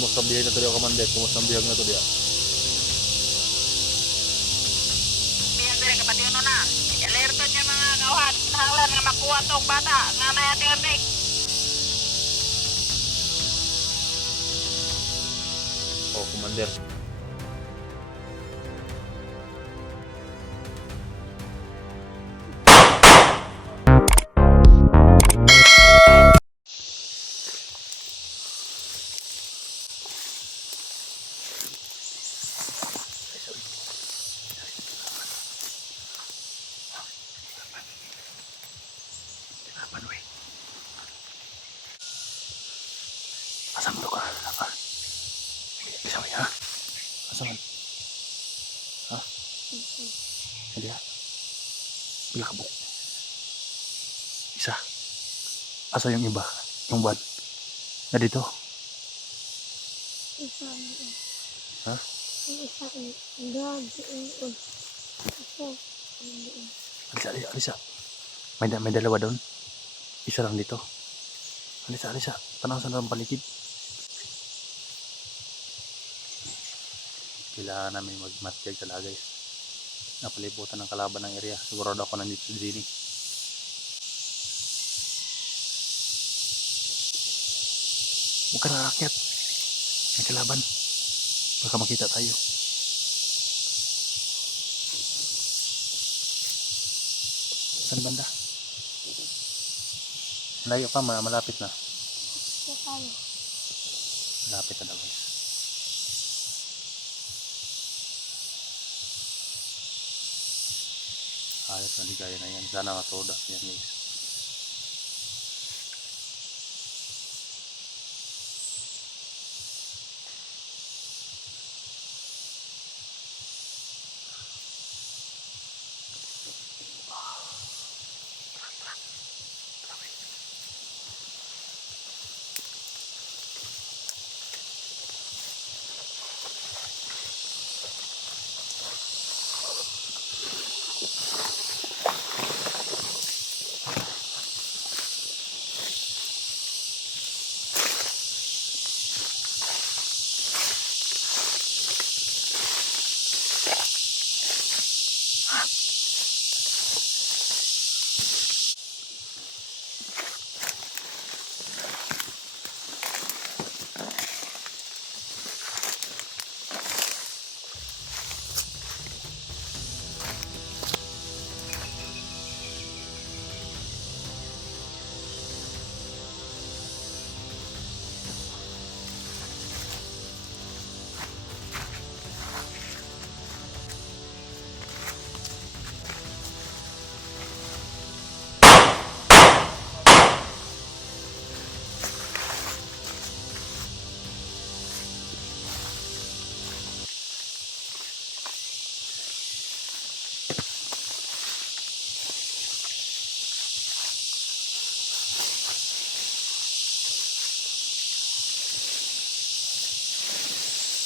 Kumusta bihag na to diya, Commander? Kumusta bihag na to diya? Bihag diri kapati uno na. I-alerto niya mga kauhan. Kinahanglan nga makuha tong bata nga may ating andik. Oh, Commander. Asam to ka? Apa? Bisa mo ya? Asaman? Ha? Hindi ha? Bila ka buk. Isa. Asa yung iba? Yung ban? Na dito? Isa Ha? isa doon. Ako. Alisa, alisa, alisa. May dalawa doon. Isa lang dito. Alisa, alisa. Tanaw sa ng paligid. Kailangan namin mag-matchag talaga guys. Napalibutan ng kalaban ng area. Sigurado ako nandito sa Zini. Huwag ka nakakyat. May kalaban. Baka makita tayo. Saan banda? Layo pa, malapit na. Ito tayo. Malapit na daw guys. Ayos na ligaya na yan. Sana matoda yan guys.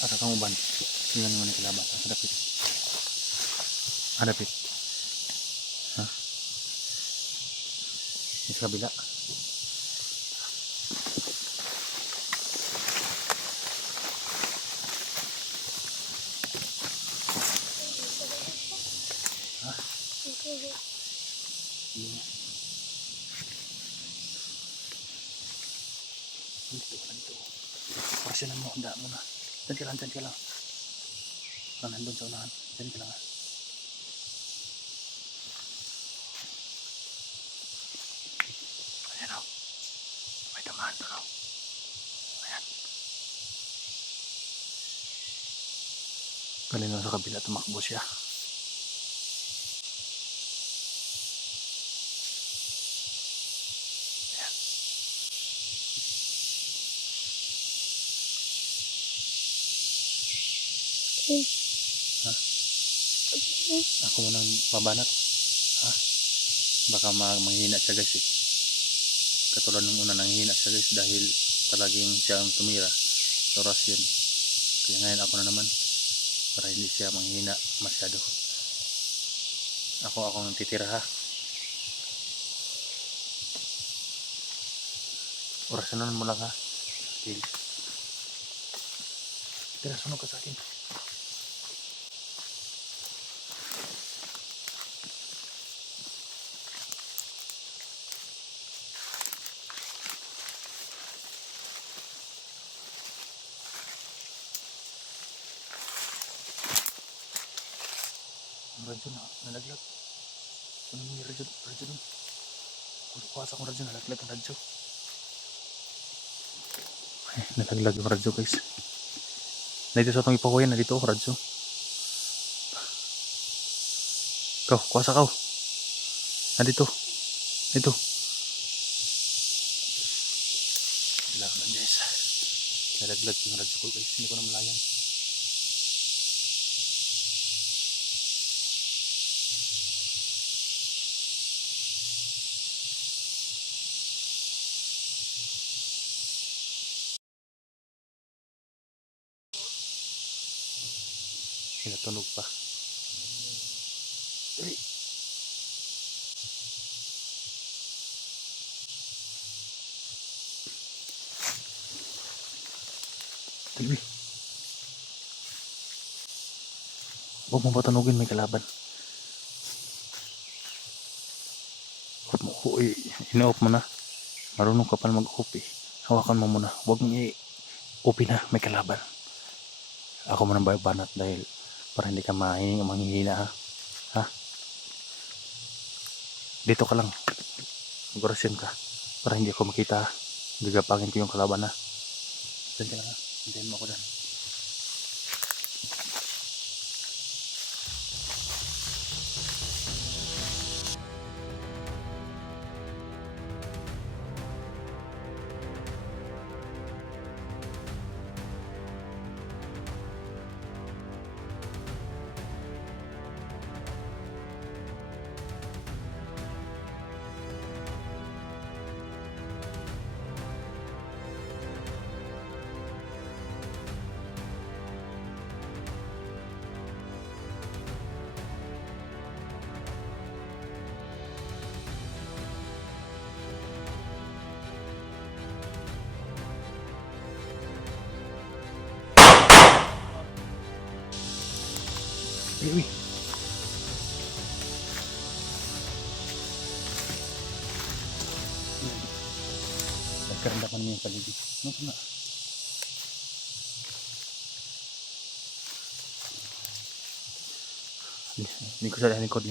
Asa kang uban? Tingnan mo ni kalaban. Asa dapit? Dapit. Ha? Sa kabila. Ha? Dito. Parasyanan mo, handa mo na. Diyan ka lang. Nandun sa unahan. Diyan ka lang ha. Ayan o. May tamahan doon o. Ayan. Galing na sa kabila, tumakbo siya. Ayan. Ha? Ako munang babanat. Ha? Baka manghina siya guys eh. Katulad nung una nanghina siya guys dahil talagang siya ang tumira. Oras yun. Kaya ngayon ako na naman para hindi siya manghina masyado. Ako ang titira ha. Orasanan mo lang ha. Okay. Tira, sunod ka sa akin. Ang radyo na, nalaglag. Ano mo yung radyo nun? Kuha sa akong radyo, nalaglag ang radyo. Ay, nalaglag yung radyo guys. Dito sa itong ipakuyan na dito, radyo. Kau, kuha sa kau. Dito. Dito. Nalaglag guys. Nalaglag yung radyo ko guys. Hindi ko na malayan. Sinatunog pa. Dali. Dali. Huwag mo patunugin, may kalaban. Huwag mo, ina-off mo na. Marunong ka pa mag-off eh. Hawakan mo muna. Huwag mo i-open na, may kalaban. Ako mo nang banat dahil para hindi ka manghihina ha. Ha? Dito ka lang. Mag-orasyon ka. Para hindi ako makita ha. Gagapangin ko yung kalaban ha. Diyan ka lang ha. Hintayin mo ako dyan. Uy. Nagkarandapan niya yung paligid. Ano ka na? Lingkod sa lingkod.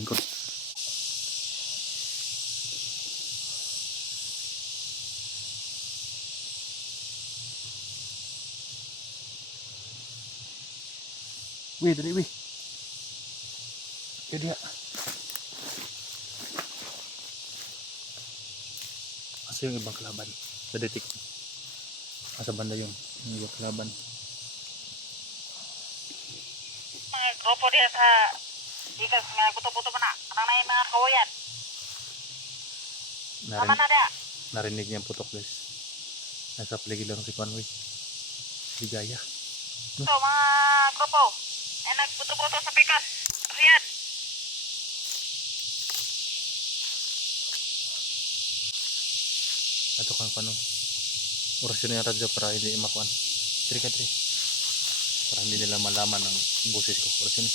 Wih, dali wih. Dia. Asa yung ibang kalaban? Sa detik. Asa banda yung ibang kalaban? Mga grupo diya sa ikas nga buto-buto pa na. Anang na yung mga kawayan. Tama na diya. Narinig niya ang putok guys. Nasa paligid lang si Conway. Si Gaya. So mga grupo. Ay nagbuto-buto sa pikas. Ayan. Ato kang pano. Orasyon yung radyo para hindi makuan. Tri. Para hindi nila malaman ang boses ko. Orasyon.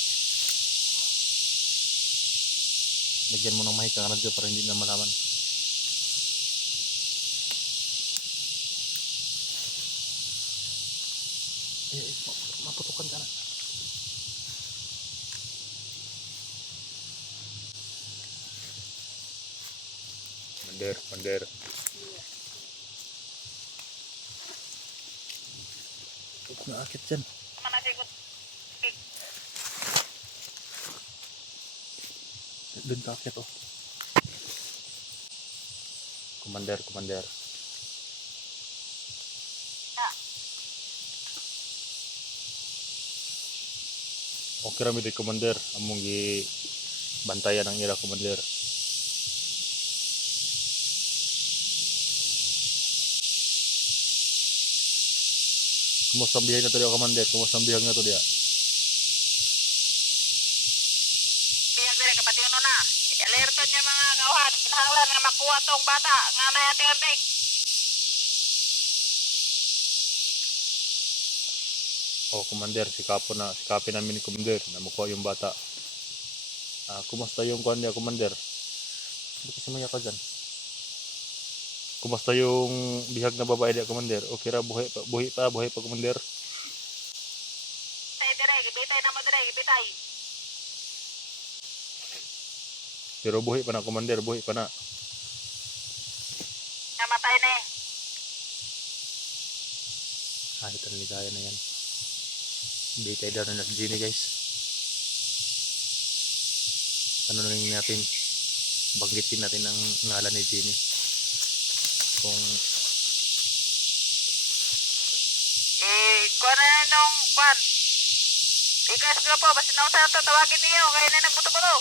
Lagyan mo ng mic ang radyo para hindi nila malaman. Maputukan ka na. Mander. Huwag na akit dyan. Tama na sigot. Doon ka akit oh. Commander. Okay rami di Commander. Among bantayan ang ira Commander. Kumusta ang bihag na to diya Commander? Kumusta ang bihag na to diya? Bihag dire kapati uno na. Alerto niya mga kawan. Kinahanglan nga makuha tong bata. Nga na yating antik. Oh, Commander, sikapin namin ni Commander na makuha yung bata. Kumusta yung kuhan niya, Commander? Hindi kasi maya ka dyan. Kumusta yung bihag na babae niya, Commander? Okay ra, buhi pa, Commander. Tay dire, gibitay na mo dire, gibitay. Pero buhi pa na, Commander, buhi pa na. Namatay na eh. Kahit ang ligaya na yan. Bitay daw na si Jenny, guys. Ano na rin natin, banggitin natin ang ngalan ni Jenny. Kung Kuha na nung kwan. Ikas ka po, basta na sa tawagin niyo, kaya na nagbuto-buto.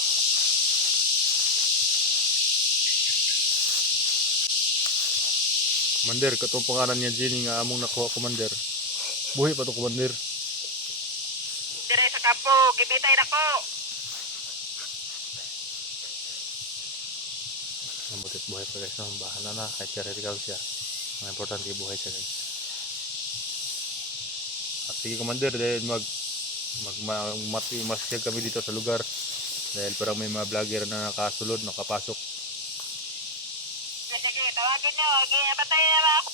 Commander, katong pangalan niya Jenny nga among nakuha, Commander. Buhi pa to, Commander. Dire sa kampo, gibitay na ko. Mabutit buhay pa, guys. No? Bahala na, kahit theoretical siya. Ang importante buhay siya, guys. At sige, Commander, dahil masyag kami dito sa lugar. Dahil parang may mga vlogger na nakasulod, nakapasok. Sige, tawagin niyo, batay na ba ako?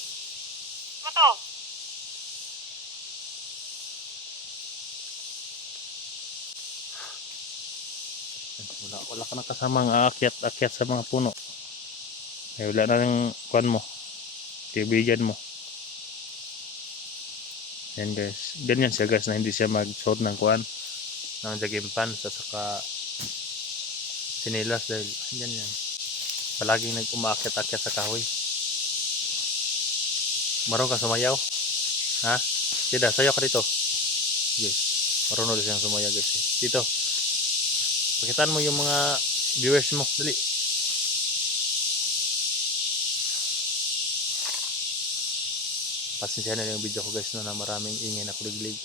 Ano to? Wala ka na kasamang aakyat sa mga puno. Ay, wala na ng kuan mo. Kaibigan mo. Yan, guys. Ganyan siya, guys, na hindi siya magsuot ng kuan. Ng jogging pants at saka sinilas dahil ganyan. Palaging nag-umaakyat-akyat sa kahoy. Marunong ka sumayaw? Ha? Sida, sayaw ka dito. Yes. Marunong siyang sumayaw, guys. Dito. Pakitaan mo yung mga viewers mo. Dali. Pasensya na yung video ko, guys, no, na maraming ingay na kuliglig.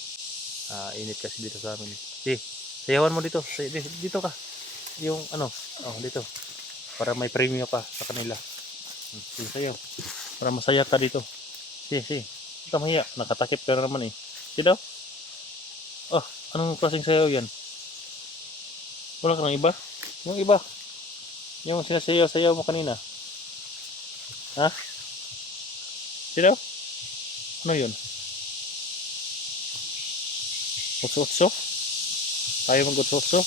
Init kasi dito sa amin. Sige, sayawan mo dito. Dito ka. Yung ano, dito. Para may premium pa sa kanila. Sige, sayaw. Para masaya ka dito. Sige. Hindi ka mahiya. Nakatakip ka na naman eh. Sige daw. Oh, anong klaseng sayaw yan? Wala ka ng iba? Yung iba. Yung sinasayaw-sayaw mo kanina. Ha? Sige daw. Ano yun? Utso-utso? Tayo mag-utso-utso?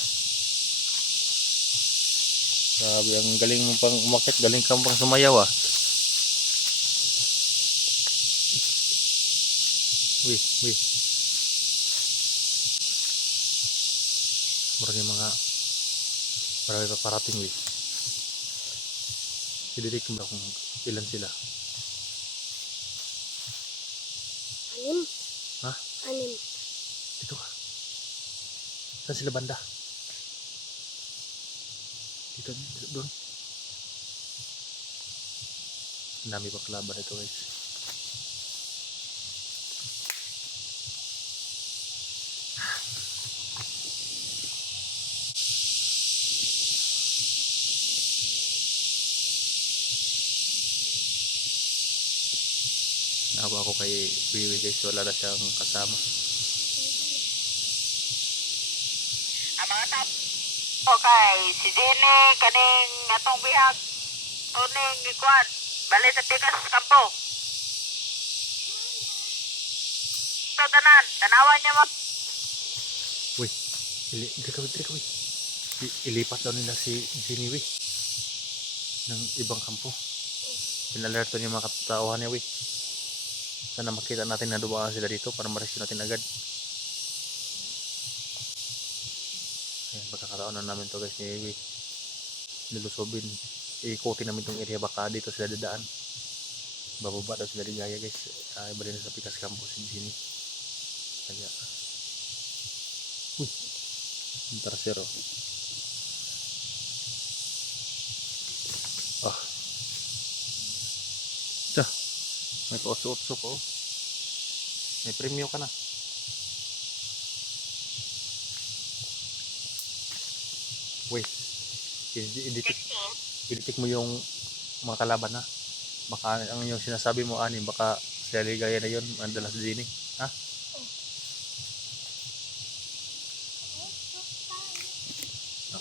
Sabi, ang galing mo pang umakit, galing kang pang sumayaw ah. Uy. Marami pa parating, uy. Sidirik mo kung ilan sila. 6. Ha? 6. Dito ka. Saan sila banda? Dito, doon. Ang dami pa kalaban ito, guys. Naawa ako kay Wiwi, guys. Wala na siyang kasama. Ang mga tao. Okay, si Jenny, kaning atong bihag. Tuning ikuan. Bali sa tikas sa kampo. Ito tanan, tanawan niya mo. Uy, dito ka, uy. Ilipat daw nila si Jenny, uy. Ng ibang kampo. Pinalerto niya mga katauhan niya, uy. Sana makita natin na dumaan sila dito para ma-rescue natin agad. Ayan, pagkakataon na namin to, guys, ni nilusobin. Iikutin namin tong area, baka dito sila dadaan. Bababa daw sila ligaya, guys. Iba din sa Pikas Campus si Jenny. Kaya yung tercero. May pautso-utso ko. May premyo ka na. Wait. I-detect mo yung mga kalaban na. Baka ang yung sinasabi mo, baka sila ligaya na yun. Madalas din eh. Ha?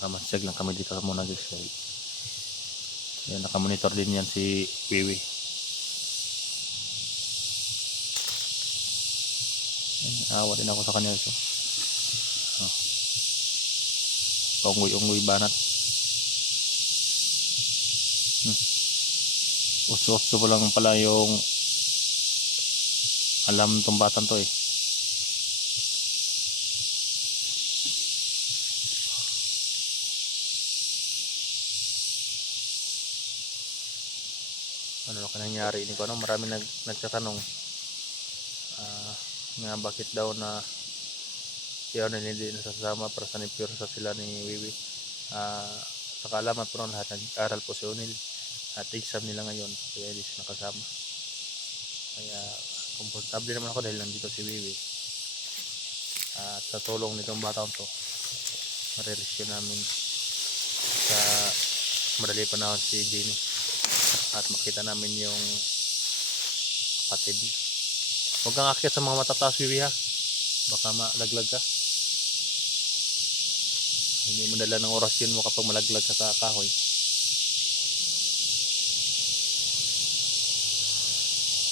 Nakamatsyag lang kami dito muna guys. Yan, nakamonitor din yan si Wiwi. Awa din ako sa kanya ito. Paungoy-ungoy banat. Uso-uso pa lang pala yung alam tong batang to eh. Ano ka nangyari ni ko, ano, marami nagtatanong nga bakit daw na siya na hindi nasasama para sa nipure sa sila ni Wiwi. Sa kaalaman po ng lahat, nag-aral po si O'Neil at exam nila ngayon, kaya hindi siya nakasama. Kaya komportable naman ako dahil nandito si Wiwi. At sa tulong nitong batang to, marirescue namin sa madali panahon si Jenny at makita namin yung kapatid. Huwag kang akyat sa mga matataas, Wiwi, ha, baka malaglag ka. Hindi mo dala ng orasyon mo kapag malaglag ka sa kahoy.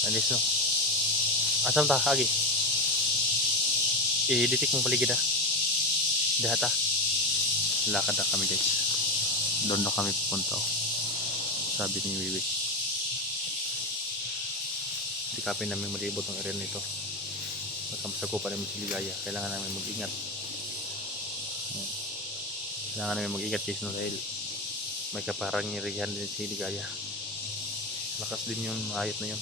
Alis no. Asam ta, Agi? I-detect mong paligid, ha. Dahat, ha. Lakad na kami guys. Doon na kami pupunta, oh. Sabi ni Wiwi. Sikapin namin malibot ng area nito. Magkamasagupan namin si Ligaya. Kailangan namin mag-ingat. Kailangan namin mag-ingat guys, no, dahil may kaparangirihan din si Ligaya. Lakas din yun, ayot na yun.